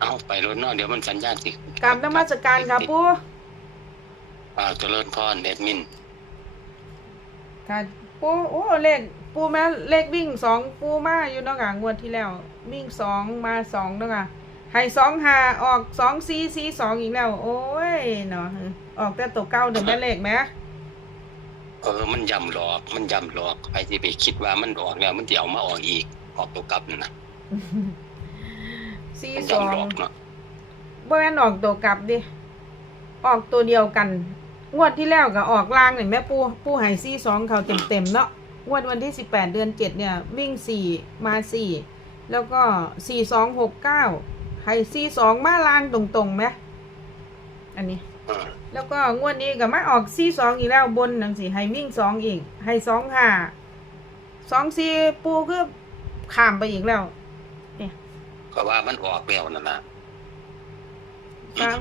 เอาไปรถเนอกเดี๋ยวมันสัญญาณสิกราบนมัสการค่ะปูอ่าเจริญพรเดดมินค่ะปูโอ้เลขปูแม่เลขวิ่งสองปูมาอยู่เนาะค่ะงวดที่แล้ว วิ่งสองมาสองเนาะค่ะให้สองหาออกสองซีซีสองอีกแล้ว โอ้ยเนาะออกแต่ตัวเก้าเดี๋ยวแม่เลขไหมเออมันย่ำหลอกมันย่ำหลอกใครที่ไปคิดว่ามันออกแล้วมันจะเอามาออกอีกออกตัวกลับนั่นนะ ซีมันสองย่ำหลอกเนาะบ่แม่นออกตัวกลับดิ ออกตัวเดียวกัน งวดที่แล้วก็ออกล่างนี่แม่ปูปูหายซีสองเขาเต็มๆเนาะ งวดวันที่สิบแปดเดือนเจ็ดเนี่ย วิ่งสี่มาสี่แล้วก็สี่สองหกเก้าให้ซีสองมาล่างตรงๆไหมอันนี้ แล้วก็งวดนี้ก็มาออกซีสองอีกแล้วบนหนังสิให้วิ่งสองอีกให้สองห้าสองซีปูคือข้ามไปอีกแล้ว ก็ว่ามันออกแล้วนั่นนะสาม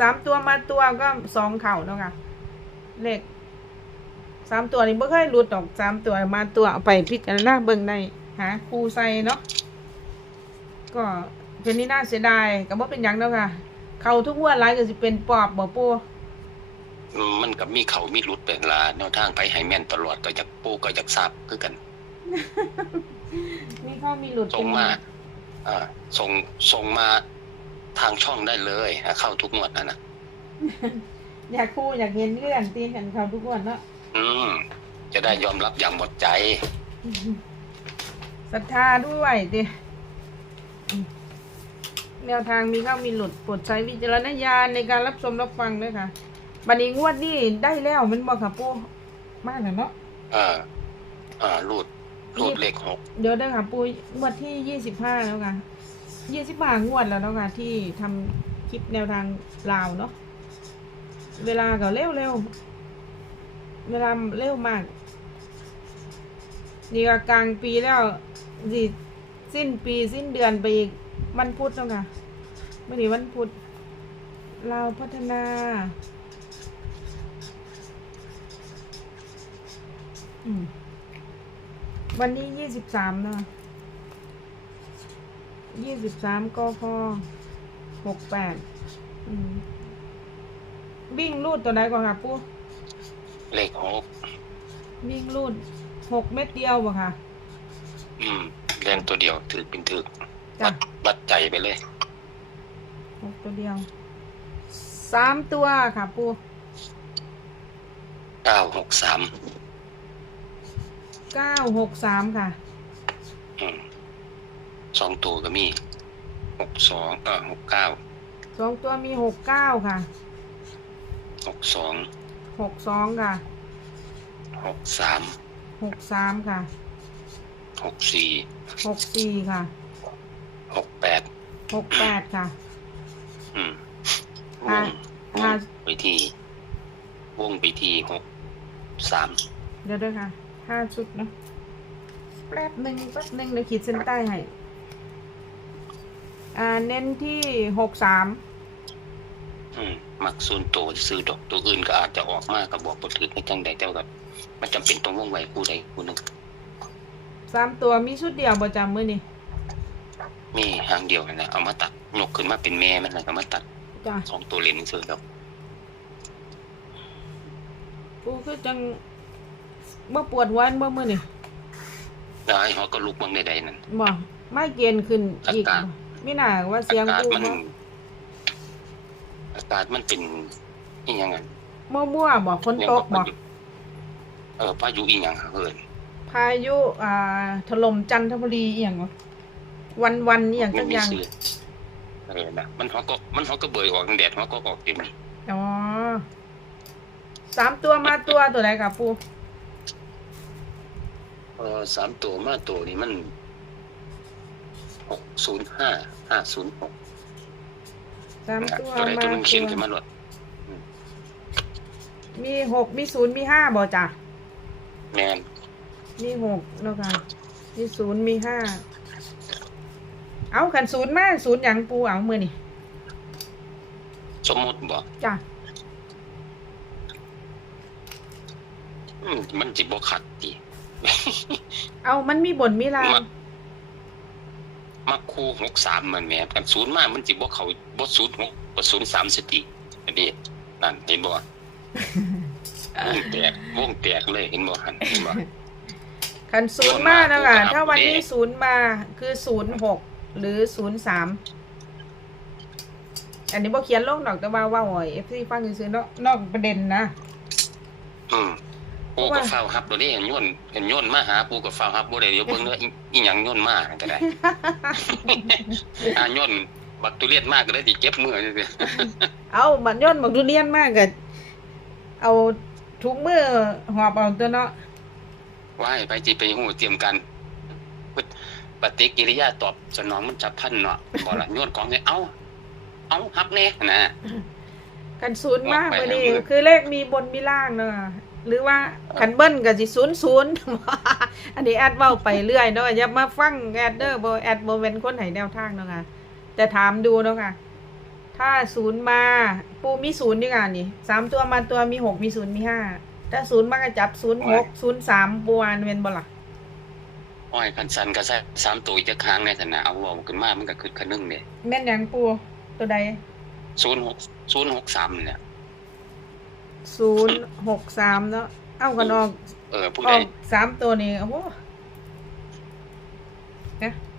สามตัวมาตัวก็สองเข่าเนาะค่ะเลขสามตัวนี่ไม่เคยหลุดออกสามตัวมาตัวเอาไปพิจารณาเบิ่งในหาครูใส่เนาะก็เป็นนี่น่าเสียดายก็บ่เป็นหยังเนาะค่ะ เขาทุกงวันไรก็สิเป็นปอบบ่ปูอืมมันกับมีเขามีรุดเป็นลาแนวทางไปให้แม่นตลอดก็จากปูก็จากทราบคือกัน มีเข้ามีหลุดส่งมาอ่า ส่งส่งมาทางช่องได้เลยอะเข้าทุกงวดนั่นนะอยากครูอยากเห็นเรื่องตีนกันเขาทุกงวันเนาะอืม จะได้ยอมรับอย่างหมดใจศรัทธาด้วยดิอืมแนวทางมีเข้ามีหลุดโปรดใช้วิจารณญาณในการรับชมรับฟังด้วยค่ะบันนี้งวดนี้ได้แล้วมันบอกค่ะปูมากเนาะเอออ่ารูด รูดเลขหกเดี๋ยวได้อค่ะปูงวดที่ยี่สิบห้าแล้วค่ะยี่สิบห้างวดแล้วเนาะค่ะที่ทำคลิปแนวทางลาวเนาะเวลาก็เร็วเร็วเวลาเร็วมากนี่ก็กลางปีแล้วสิสิ้นปีสิ้นเดือนไปอีกวันพุธแล้วค่ะไม่ดีวันพุธลาวพัฒนาอืม วันนี้ยี่สิบสามเนาะยี่สิบสามกพหกแปดอืมวิ่งรูดตัวไหนก่อนค่ะปูเลขหกวิ่งรูดหกเม็ดเดียวบ่ค่ะ อืมเล่นตัวเดียวถือเป็นถือจ้ะวัดวัดใจไปเลยหกตัวเดียวสามตัวค่ะปูเก้าหกสาม เก้าหกสามค่ะ อืมสองตัวก็มีหกสองเออหกเก้าสองตัวมีหกเก้าค่ะหกสองหกสองค่ะหกสามหกสามค่ะหกสี่หกสี่ค่ะหกแปดหกแปดค่ะ อืมวอะงวอะ งไปที่วงไปที่หกสาม เดี๋ยวด้วยค่ะ ห้าชุดเนาะแป๊บหนึ่งแป๊บหนึ่งเดี๋ยวขีดเส้นใต้ให้อ่าเน้นที่หกสามอืมมักส่วนตัวซื้อดอกตัวอื่นก็อาจจะออกมากับบอกบทถือในจังใดแต่ว่ามันจำเป็นต้องวงไว้ผู้ใดผู้หนึ่งสามตัวมีชุดเดียวประจำมือนี่มีหางเดียวนั่นแหละเอามาตัดยกขึ้นมาเป็นแม่มันเลยเอามาตัดจ้ะสองตัวเลนซื้อแล้วกูคือจัง เมื่อปวดหัวเมื่อมือนี่ได้เขาก็ลุกบางใดๆนั่นบ่ไม่เกณฑ์ขึ้นอีกอากาศไม่น่าว่าเสียงอากาศกูมันเขาอากาศมันเป็นอีหยังไงมั่วมั่วๆบ่ฝนตกบ่เออพายุอีหยังเฮินพายุ อ่า ถล่มจันทบุรีอหย่างวะวันวันๆอหย่างมัจันงมีอย่างซื้อเออนะมันเขาก็มันเขาก็เบยออกแดดเขาก็ออกเต็มอ๋อสามตัวมาตัวตัวไหนกับปู เออสามตัวมาตัวนี้มันหกศูนย์ห้าห้าศูนย์หกสามตัวตัวใดมาตัวหนึงเขียนตัขึ้นวมาหลดมีหกมีศูนย์มีห้าบ่จ้ะแมนมีหกแล้วค่ะมีศูนย์มีห้าเอาขันศูนย์มาศูนย์หยังปูเอามือนี่สมมติบอกจ้ะอืมมันจิบขัดดี เอามันมีบนมีลางมามักคู่หกสามมันแหม่กันศูนย์มากมันจิบ่เขาบ่ศูนย์หกบ่ศูนย์สามสติอันนี้นั่นเห็นบ่วงแตกวงแตกเลยเห็นบ่หันเห็นบ่คันศูนย์มาแล้วค่ะโยนมาถ้าวันนี้โอเคศูนย์มาคือศูนย์หกหรือศูนย์สามอันนี้บ่เขียนลงดอกแต่ว่าว่าโอ้ยเอฟซีฟังซื้อๆเนาะนอกประเด็นนะ อืม ปูเพราะก็ว่าเฝ้าฮับตัวนี้เห็นโยนเห็นโยนมาหาปูก็เฝ้าฮับบ่ได้เดี๋ยวเบิ่งเด้ออีอีหยังโยนมาก็ได้อ่าโยนบักตุเรียนมากก็ได้สิเก็บมือซื่อเอาบัดย่นบักทุเรียนมากก็เอาถุงมือหอบเอาตัวเนาะๆว่าให้ไปสิไปฮู้เตรียมกันปฏิกิริยาตอบสนองมันจะพันเนาะบ่ล่ะโยนของให้เอ้าเอ้าฮับแน่นะ กันศูนย์มากออกไปวันนี้แล้วมือคือเลขมีบนมีล่างเนาะหรือว่าคันเบิ้ลก็สิศูนย์ศูนย์อันนี้แอดเว้าไปเรื่อยเนาะอย่ามาฟังแอดเด้อบ่แอดบ่เป็นคนให้แนวทางเนาะค่ะแต่ถามดูเนาะค่ะถ้าศูนย์มาปูมีศูนย์ดีกว่านี่สามตัวมาตัวมีหกมีศูนย์มีห้าถ้าศูนย์มาก็จับศูนย์หกศูนย์สามปูอันเป็นบ่ล่ะอ้อยคันสันก็ใส่สามตัวอีกจะค้างในฐานะเอาเว้าขึ้นมามันก็คือคะนึงเด้แม่นหยังปูตัวใด 06 063เนี่ย ศูนย์หกสามเนาะเอ้ากันออกเออผู้อใดอกสามตัวนี่โอ้โห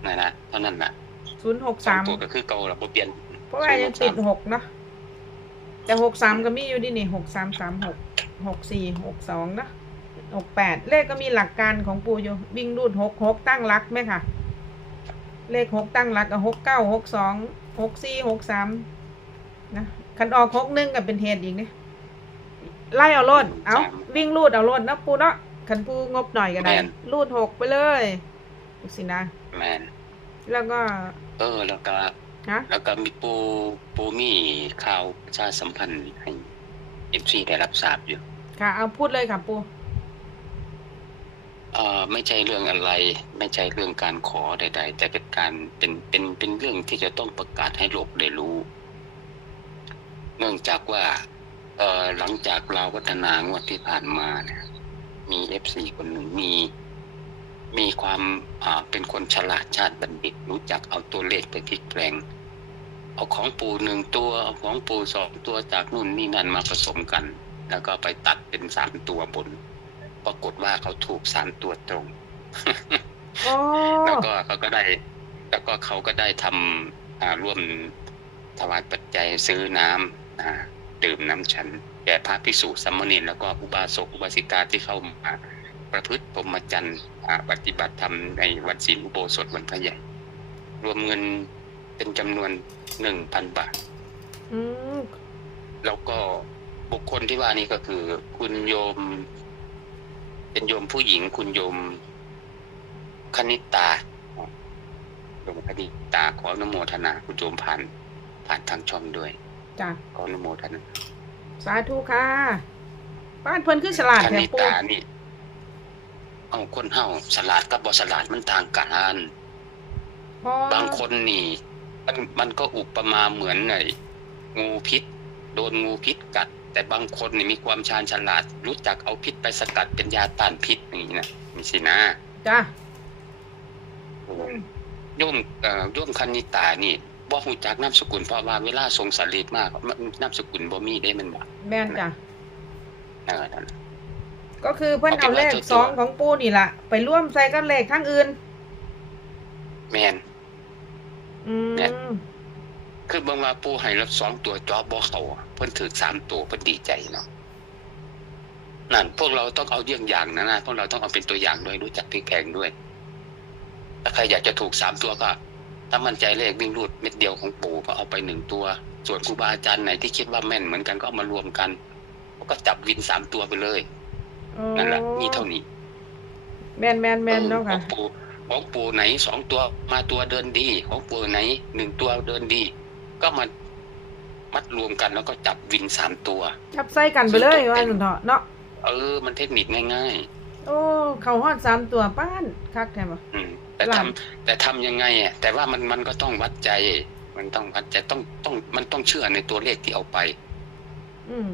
นั่นน่ะเท่านั้นน่ะศูนย์หกสอสางมตัวก็คือเก่าล่ะบ่เปลี่ยน เพราะว่ายังติดหกเนาะแต่หกสามก็มีอยู่ดินี่หกสามสามหกหกสี่หกสองเนาะหกแปดเลขก็มีหลักการของปูอยู่ วิ่งรูดหกหกตั้งรักไหมค่ะ เลขหกตั้งรักกับหกเก้าหกสองหกสี่หกสาม นะคันออกหกหนึ่งก็เป็นเหตุอีกเนี่ยไล่เอาโลดเอาวิ่งรูดเอาโลดเนาะปูเนาะคันปูงบหน่อยก็ได้รูดหกไปเลยดูสินะ แม่นแล้วก็เออ แล้วก็ ฮะแล้วก็มีปูปูมีข่าวประชาสัมพันธ์ให้ FC ได้รับทราบอยู่ ค่ะ เอาพูดเลยค่ะปูเอ่อไม่ใช่เรื่องอะไร ไม่ใช่เรื่องการขอใด ๆ แต่เป็นการเป็นเป็นเป็นเรื่องที่จะต้องประกาศให้โลกได้รู้ เนื่องจากว่าเอ่อหลังจากเราววัฒนางวดที่ผ่านมาเนี่ยมีเอฟซีคนหนึ่งมีมีความอ่าเป็นคนฉลาดชาติบัณฑิตรู้จักเอาตัวเลขไปพลิกแปลง เอาของปูหนึ่งตัวเอาของปูสองตัวจากนู่นนี่นั่นมาผสมกัน แล้วก็ไปตัดเป็นสามตัวบน ปรากฏว่าเขาถูกสามตัวตรงโอ้แล้วก็เขาก็ได้ แล้วก็เขาก็ได้ทำอ่าร่วมถวายปัจจัยซื้อน้ำอ่า ดื่มน้ำฉันแก่พระภิกษุสามเณรแล้วก็อุบาสกอุบาสิกาที่เข้ามาประพฤติพรหมจรรย์อ่าปฏิบัติธรรมในวันศีลอุโบสถวันพระใหญ่ รวมเงินเป็นจำนวนหนึ่งพันบาทอืมแล้วก็บุคคลที่ว่านี้ก็คือ คุณโยม เป็นโยมผู้หญิงคุณโยมคณิตาโยมคณิตาขออนุโมทนาคุณโยมผ่านผ่านทางช่องด้วย จ้ะขออนุโมทนาสาธุค่ะ บ้านเพิ่นคือฉลาดคแถมณิปูตานี่เอาคนเฮาสลาดกับบอสลาดมันต่างกัน อ๋อบางคนนี่ มันมันก็อุปมาเหมือนไอ้งูพิษ โดนงูพิษกัด แต่บางคนนี่มีความชาญฉลาด รู้จักเอาพิษไปสกัดเป็นยาต้านพิษอย่างนี้นะมีสินะจ้ะโยมเอ่อโยมคณิตานี่ บ่ฮู้จักนามสกุลเพราะว่าเวลาทรงสลีดมากนามสกุลบ่มีได้แมันบ่แม่นจ้ะเออนั่นน่ะก็คือเพิ่นเอาเลขเอาเป็นว่าสองของปูนี่ล่ะ ไปร่วมใส่กับเลขทั้งอื่น แม่นอืแม่นมคือเบิ่งว่าปู่ให้รับสองตัวจอบบ่เข้าอะเพิ่นถือสามตัวเพิ่นดีใจเนาะนั่นพวกเราต้องเอาเยี่ยงอย่างนะนะพวกเราต้องเอาเป็นตัวอย่างด้วยรู้จักพลิกแพลงด้วยถ้าใครอยากจะถูกสามตัวก็ ถ้ามั่นใจเลขวิ่งรูดเม็ดเดียวของปู่ก็เอาไปหนึ่งตัว ส่วนครูบาอาจารย์ไหนที่คิดว่าแม่นเหมือนกันก็เอามารวมกันก็จับวินสามตัวไปเลยอ๋อนั่นแหละมีเท่านี้ แม่นแม่นแม่นเนาะขค่ะองปู่ของปู่ไหนสองตัวมาตัวเดินดี ของปู่ไหนหนึ่งตัวเดินดี ก็มามัดรวมกันแล้วก็จับวินสามตัว จับใส่กันไปเลยว่าหนเถาะเนาะเออ มันเทคนิคง่ายโอ้ เข้าฮอดสามตัวป้านคักแท้บ่ๆอืม แต่หลัทำงแต่ทำยังไงอะแต่ว่ามันมันก็ต้องวัดใจ มันต้องวัดใจต้องต้องมันต้องเชื่อในตัวเลขที่เอาไป อืม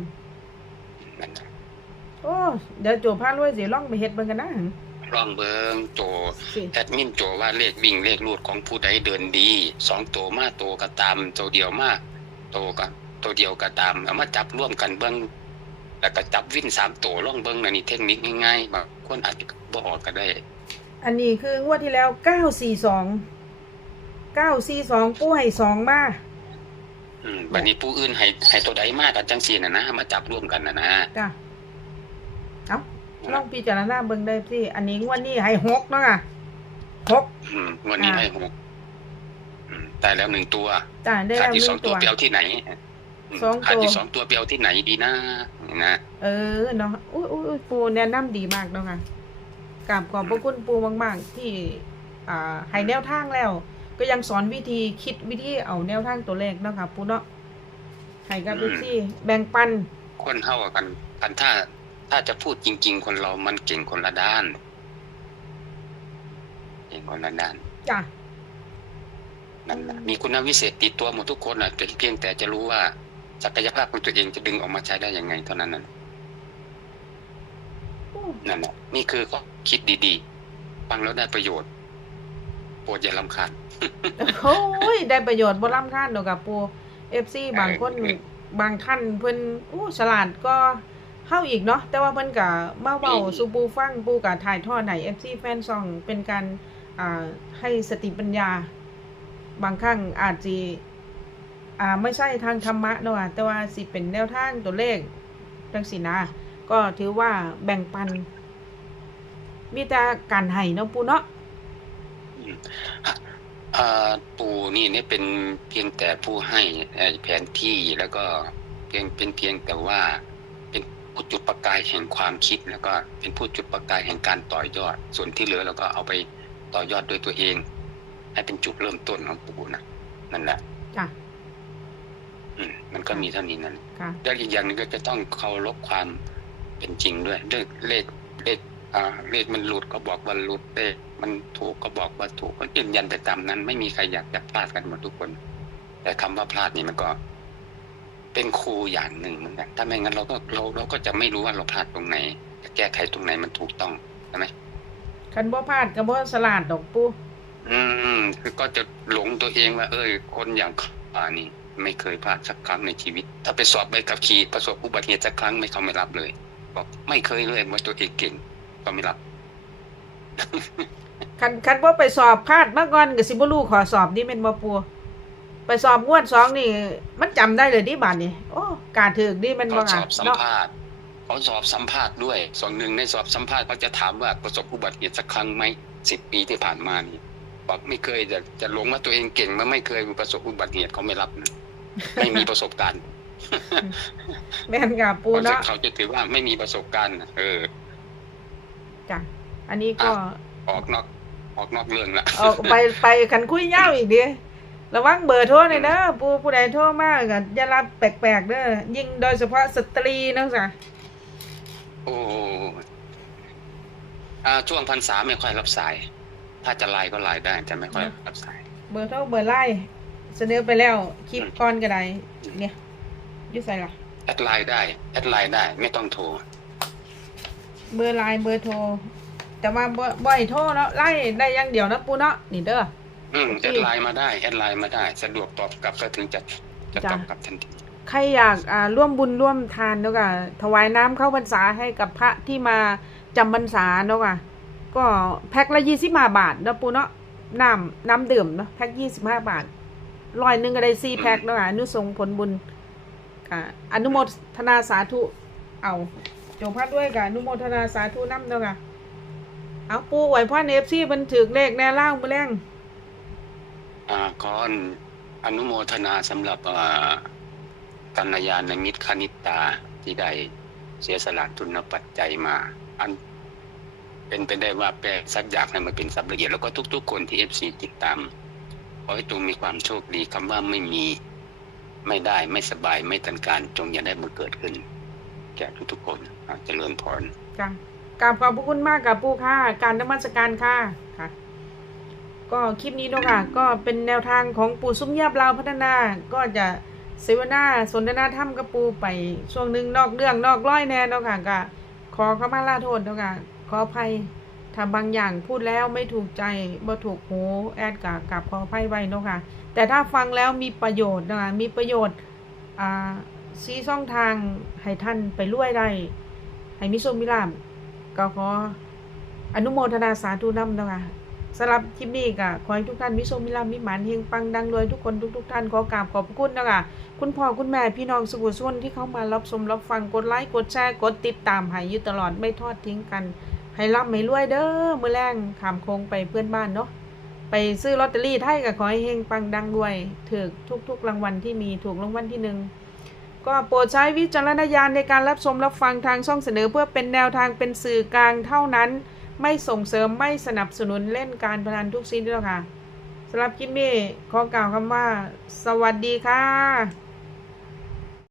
นั่นน่ะโอ้เดี๋ยวโจพารวยสิลองไปเฮ็ดเบิ่งกันนะลองเบิงโจสิแอดมินโจว่าเลขวิ่งเลขรูดของผู้ใดเดินดีสองตัวมาตัวก็ตามตัวเดียวมาตัวก็ตัวเดียวก็ตามเอามาจับร่วมกันเบิงแล้วก็จับวิ่นสามตัวล่องเบิงนั่นนี่เทคนิคง่ายๆบางคนอาจจะบ่ออกก็ได้ อันนี้คืองวดที่แล้วเก้าสี่สอง เก้าสี่สองปูให้สองมาอืมบัดนี้ผู้อื่นให้ให้ตัวใดมากันจังซี่น่ะนะ มาจับร่วมกันน่ะนะจ้ะเอาลองพิจารณาเบิ่งได้สิอันนี้งวดนี้ให้หกเนาะค่ะหกอืมวันนี้อ่าให้หกอืมได้แล้วหนึ่งตัวจ้ะได้ขาดแล้วหที่นึ่สองงตัตัวว เปียวที่ไหนมสองขาดตัวที่สองตัวเปียวที่ไหนดีนะนี่นะ เออเนาะอุ้ยอุ้ยอุ้ยปูแนะนำดีมากเนาะค่ะ กราบขอบพระคุณปูมากๆ ที่อ่าให้แนวทางแล้ว ก็ยังสอนวิธีคิดวิธีเอาแนวทางตัวเลขเนาะค่ะปูเนาะให้กับลูกที่แบ่งปันคนเท่ากันกันถ้าถ้าจะพูดจริง ๆ คนเรามันเก่งคนละด้านเก่งคนละด้านจ้ะนั่นแหละมีคุณวิเศษติดตัวหมดทุกคนนะแต่เพียงแต่จะรู้ว่าศักยภาพของตัวเองจะดึงออกมาใช้ได้ยังไงเท่านั้นน่ะนั่นแหละนี่คือข้อ คิดดีๆฟังแล้วได้ประโยชน์โปรดอย่าลำคาญโอ้ยได้ประโยชน์บ่ล่ำค่านดอกกับปูเอฟซีบางคนเออบางท่านเพิ่นอู้ฉลาดก็เข้าอีกเนาะแต่ว่าเพิ่นก็มาเว้าอืมสู่ปูฟังปูก็ถ่ายทอดให้เอฟซีแฟนซองเป็นการอ่าให้สติปัญญา บางครั้งอาจสิอ่าไม่ใช่ทางธรรมะเนาะอะแต่ว่าสิเป็นแนวทางตัวเลขจังสินะ ก็ถือว่าแบ่งปัน มีแต่การให้เนาะปูเนาะอ่าปู่นี่เนี่ยเป็นเพียงแต่ผู้ให้เอ่อแผนที่แล้วก็เพียงเป็นเพียงแต่ว่า เป็นผู้จุดประกายแห่งความคิดแล้วก็เป็นผู้จุดประกายแห่งการต่อยอด ส่วนที่เหลือเราก็เอาไปต่อยอดด้วยตัวเอง ให้เป็นจุดเริ่มต้นของปู่นะนั่นแหละจ้ะอืมมันก็มีเท่านี้นั่นค่ะแล้วอีกอย่างหนึงก็จะต้องเคารพความเป็นจริงด้วยเลขเลขเลขอ่า เลขมันหลุดก็บอกว่าหลุดเลขมันถูกก็บอกว่าถูกก็ยืนยันไปตามนั้น ไม่มีใครอยากจะพลาดกันหมดทุกคน แต่คำว่าพลาดนี่มันก็ เป็นครูอย่างหนึ่งเหมือนกันถ้าไม่งั้นเราก็เราเราก็จะไม่รู้ว่าเราพลาดตรงไหนจะแก้ไขตรงไหนมันถูกต้องใช่ไหมคันบ่พลาดก็บ่สลาดดอกปูอืมคือก็จะหลงตัวเองว่า เอ้ย คนอย่างข้านี่ไม่เคยพลาดสักครั้งในชีวิต ถ้าไปสอบใบขับขี่ประสบอุบัติเหตุสักครั้งไม่เขาไม่รับเลย บอกไม่เคยเลยว่าตัวเองเก่ง ก็ไม่รับคันคันบ่ไปสอบพลาดมาก่อนก็สิบ่รู้ขอสอบนี่แม่นบ่ปูไปสอบงวดสองนี่ มันจำได้เลยดิบาดนี่โอ้กาถึกดิแม่นบ่เขาสค่ะอบสัมเนาะภาษณ์เขาสอบสัมภาษณ์ด้วย ส่วนหนึ่งในสอบสัมภาษณ์เขาจะถามว่าประสบอุบัติเหตุสักครั้งไหมสิบปีที่ผ่านมานี่บอกไม่เคยจะจะหลงว่าตัวเองเก่งมันไม่เคยประสบอุบัติเหตุเขาไม่รับนะไม่มีประสบการณ์แม่นค่ะปูเขาจะเนาะเขาจะถือว่าไม่มีประสบการณ์น่ะเออ จ้ะอันนี้ก็ออกนอกออกนอกเรื่องละเอาไปไปคันคุยยาวอีกดิระวังเบอร์โทรหน่อยเด้อปูผู้ใดโทรมาก็อย่ารับแปลกๆเด้อยิ่งโดยเฉพาะสตรีเนาะจ้ะโอ้อ่าช่วงพรรษาไม่ค่อยรับสาย ถ้าจะไลน์ก็ไลน์ได้แต่ไม่ค่อยรับสาย เบอร์โทรเบอร์ไลน์เสนอไปแล้วคลิปก่อนก็ได้เนี่ยอยู่ไสล่ะแอดไลน์ได้แอดไลน์ได้ ไม่ต้องโทร เบอร์ไลน์เบอร์โทร แต่ว่าบ่บ่ให้โทรเนาะไล่ได้อย่างเดียวนะปูเนาะนี่เด้อ อืมโอเคแอดไลน์มาได้แอดไลน์มาได้ สะดวกตอบกลับก็ถึงจะจะจ้ะ ตอบกลับทันที ใครอยากอ่าร่วมบุญร่วมทานเนาะค่ะถวายน้ำเข้าพรรษาให้กับพระที่มาจำพรรษาเนาะค่ะก็แพ็คละยี่สิบห้าบาทเนาะปูเนาะน้ำน้ำดื่มเนาะแพ็คยี่สิบห้าบาทร้อยหนึ่งก็ได้สี่แพ็คเนาะค่ะอนุสงส์ผลบุญค่ะอนุโมทนาสาธุเอา จงพัดด้วยค่ะอนุโมทนาสาธุน้ำเนาะค่ะเอาปูไหวพ่อเอฟซีมันถือเลขแน่ล่างมือแรงอ่าขออนุโมทนาสำหรับอ่ากัลยาณมิตรคณิตตาที่ได้เสียสละทุนปัจจัยมา อันเป็นไปได้ว่าแปลสักอย่างให้มันเป็นสับละเอียดแล้วก็ทุก ๆ คนที่เอฟซีติดตามขอให้จงมีความโชคดีคำว่าไม่มี ไม่ได้ไม่สบายไม่ตันการจงอย่าได้มาเกิดขึ้น แก่ทุกๆคน อาเจริญพรจ้ะกราบขอบพระคุณมากกับปูค่ะ การนมัสการค่ะค่ะ ก็คลิปนี้เนาะค่ะ ก็เป็นแนวทางของปู่ซุ้มยียบลาวพัฒนา ก็จะเสวนาสนทนาธรรมกับปูไปช่วงหนึ่งนอกเรื่องนอกร้อยแน่เนาะค่ะก็ขอเข้ามาลาโทษเนาะค่ะ ขออภัยถ้าบางอย่างพูดแล้วไม่ถูกใจบ่ถูกหูแอดกับกับขออภัยไว้เนาะค่ะ แต่ถ้าฟังแล้วมีประโยชน์นะคะมีประโยชน์อ่าซีช่องทางให้ท่านไปรวยได้ ให้มิโชคมิลาบก็ขออนุโมทนาสาธุนำนะคะสำหรับคลิปนี้ก็ขอให้ทุกท่านมิโชคมิลาบมิหมานเฮงปังดังรวยทุกคนทุกๆท่านขอกราบขอบพระคุณนะคะคุณพ่อคุณแม่พี่น้องสุขุชนที่เข้ามารับชมรับฟังกดไลค์กดแชร์กดติดตามให้อยู่ตลอดไม่ทอดทิ้งกัน ให้ร่ำให้รวยเด้อมื้อแรงขามโคงไปเพื่อนบ้านเนาะไปซื้อลอตเตอรี่ไทยก็ขอให้เฮงปังดังรวยถูกทุกๆรางวัลที่มีถูกรางวัลที่หนึ่ง ก็โปรดใช้วิจารณญาณในการรับชมรับฟังทางช่องเสนอ เพื่อเป็นแนวทางเป็นสื่อกลางเท่านั้น ไม่ส่งเสริมไม่สนับสนุนเล่นการพนันทุกชนิดด้วยค่ะสำหรับคลิปนี้ขอกล่าวคำว่า สวัสดีค่ะ